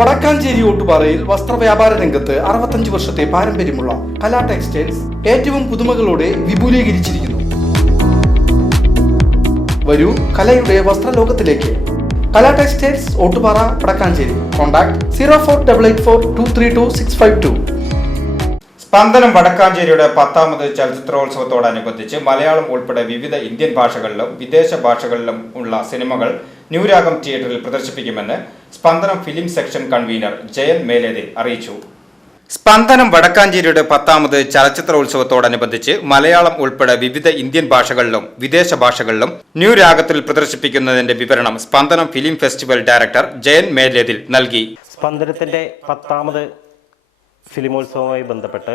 വടക്കാഞ്ചേരി ഓട്ടുപാറയിൽ വസ്ത്രവ്യാപാര രംഗത്ത് അറുപത്തഞ്ച് വർഷത്തെ പാരമ്പര്യമുള്ള കലാ ടെക്സ്റ്റൈൽസ് ഏറ്റവും പുതുമകളോടെ വിപുലീകരിച്ചിരിക്കുന്നു. വരൂ കലയുടെ വസ്ത്രലോകത്തിലേക്ക്. Kala textiles Ottupara Vadakkanchery. Contact zero four double eight four two three two six five two. Spandanam വടക്കാഞ്ചേരിയുടെ പത്താമത് ചലച്ചിത്രോത്സവത്തോടനുബന്ധിച്ച് മലയാളം ഉൾപ്പെടെ വിവിധ ഇന്ത്യൻ ഭാഷകളിലും വിദേശ ഭാഷകളിലും ഉള്ള സിനിമകൾ ന്യൂരാഗം തിയേറ്ററിൽ പ്രദർശിപ്പിക്കുമെന്ന് Spandanam film section convener Jayan Melethil അറിയിച്ചു. സ്പന്ദനം വടക്കാഞ്ചേരിയുടെ പത്താമത് ചലച്ചിത്രോത്സവത്തോടനുബന്ധിച്ച് മലയാളം ഉൾപ്പെടെ വിവിധ ഇന്ത്യൻ ഭാഷകളിലും വിദേശ ഭാഷകളിലും ന്യൂ രാഗത്തിൽ പ്രദർശിപ്പിക്കുന്നതിന്റെ വിവരണം Spandanam film festival director Jayan Melethil നൽകി. സ്പന്ദനത്തിന്റെ പത്താമത് ഫിലിമോത്സവവുമായി ബന്ധപ്പെട്ട്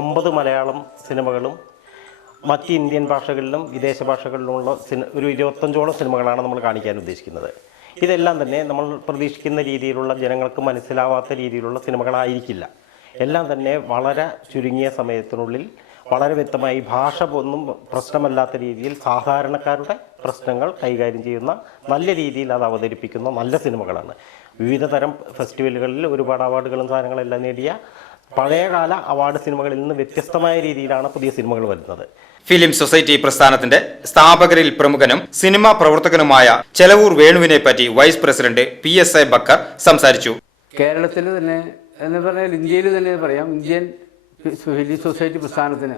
ഒമ്പത് മലയാളം സിനിമകളും മറ്റ് ഇന്ത്യൻ ഭാഷകളിലും വിദേശ ഭാഷകളിലുമുള്ള സിനി ഒരു ഇരുപത്തഞ്ചോളം സിനിമകളാണ് നമ്മൾ കാണിക്കാൻ ഉദ്ദേശിക്കുന്നത്. ഇതെല്ലാം തന്നെ നമ്മൾ പ്രതീക്ഷിക്കുന്ന രീതിയിലുള്ള ജനങ്ങൾക്ക് മനസ്സിലാവാത്ത രീതിയിലുള്ള സിനിമകളായിരിക്കില്ല. എല്ലാം തന്നെ വളരെ ചുരുങ്ങിയ സമയത്തിനുള്ളിൽ വളരെ വ്യക്തമായി ഭാഷ ഒന്നും പ്രശ്നമല്ലാത്ത രീതിയിൽ സാധാരണക്കാരുടെ പ്രശ്നങ്ങൾ കൈകാര്യം ചെയ്യുന്ന നല്ല രീതിയിൽ അത് അവതരിപ്പിക്കുന്ന നല്ല സിനിമകളാണ്. വിവിധ തരം ഫെസ്റ്റിവലുകളിൽ ഒരുപാട് അവാർഡുകളും സാധനങ്ങളെല്ലാം നേടിയ പഴയകാല അവാർഡ് സിനിമകളിൽ നിന്ന് വ്യത്യസ്തമായ രീതിയിലാണ് പുതിയ സിനിമകൾ വരുന്നത്. ഫിലിം സൊസൈറ്റി പ്രസ്ഥാനത്തിന്റെ സ്ഥാപകരിൽ പ്രമുഖനും സിനിമാ പ്രവർത്തകനുമായ ചെലവൂർ വേണുവിനെ പറ്റി vice president P S A Bakker സംസാരിച്ചു. കേരളത്തിൽ തന്നെ എന്ന് പറഞ്ഞാൽ ഇന്ത്യയിൽ തന്നെ പറയാം ഇന്ത്യൻ ഫിലിം സൊസൈറ്റി പ്രസ്ഥാനത്തിന്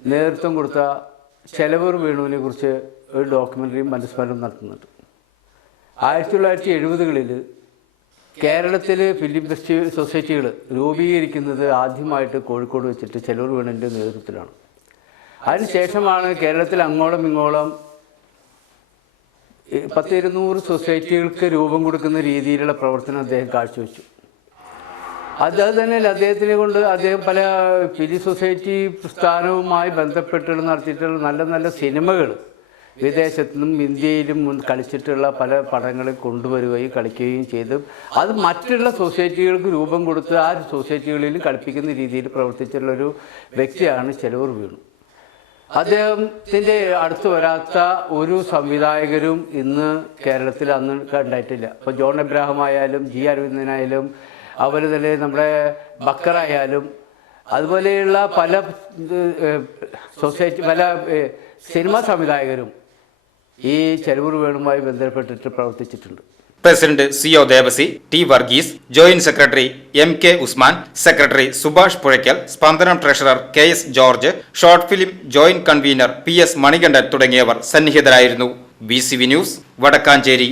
നേതൃത്വം കൊടുത്ത ചെലവൂർ വേണുവിനെ കുറിച്ച് ഒരു ഡോക്യുമെന്ററിയും അനുസ്മരണം നടത്തുന്നുണ്ട്. ആയിരത്തി തൊള്ളായിരത്തി എഴുപതുകളിൽ കേരളത്തിൽ ഫിലിം ഫെസ്റ്റിവൽ സൊസൈറ്റികൾ രൂപീകരിക്കുന്നത് ആദ്യമായിട്ട് കോഴിക്കോട് വെച്ചിട്ട് ചെലവൂർ വീണന്റെ നേതൃത്വത്തിലാണ്. അതിനുശേഷമാണ് കേരളത്തിൽ അങ്ങോളം ഇങ്ങോളം പത്തിരുന്നൂറ് പത്ത് സൊസൈറ്റികൾക്ക് രൂപം കൊടുക്കുന്ന രീതിയിലുള്ള പ്രവർത്തനം അദ്ദേഹം കാഴ്ചവെച്ചു. അത് തന്നെ അദ്ദേഹത്തിനെ കൊണ്ട് അദ്ദേഹം പല ഫിലിം സൊസൈറ്റി പ്രസ്ഥാനവുമായി ബന്ധപ്പെട്ട് നടത്തിയിട്ടുള്ള നല്ല നല്ല സിനിമകൾ വിദേശത്തു ഇന്ത്യയിലും കളിച്ചിട്ടുള്ള പല പടങ്ങളിൽ കൊണ്ടുവരികയും കളിക്കുകയും ചെയ്ത്. അത് മറ്റുള്ള സൊസൈറ്റികൾക്ക് രൂപം കൊടുത്ത് ആ സൊസൈറ്റികളിൽ കളിപ്പിക്കുന്ന രീതിയിൽ പ്രവർത്തിച്ചിട്ടുള്ളൊരു വ്യക്തിയാണ് ചെലവർ വീണു. അദ്ദേഹത്തിന്റെ അടുത്ത് വരാത്ത ഒരു സംവിധായകരും ഇന്ന് കേരളത്തിൽ അന്ന് ഉണ്ടായിട്ടില്ല. ഇപ്പോൾ ജോൺ എബ്രാഹിം ആയാലും ജി അരവിന്ദനായാലും അതുപോലെ തന്നെ നമ്മുടെ ബക്കറായാലും അതുപോലെയുള്ള പല സൊസൈറ്റി പല സിനിമാ സംവിധായകരും ഈ ചെലവ് വേണുമായി ബന്ധപ്പെട്ടിട്ട് പ്രവർത്തിച്ചിട്ടുണ്ട്. President C O Devassy T Varghese joint secretary M K Usman secretary Subhash Puzhakkal Spandanam treasurer K S George short film joint convener P S Manikandan തുടങ്ങിയവർ സന്നിഹിതരായിരുന്നു. B C V news Vadakkanchery.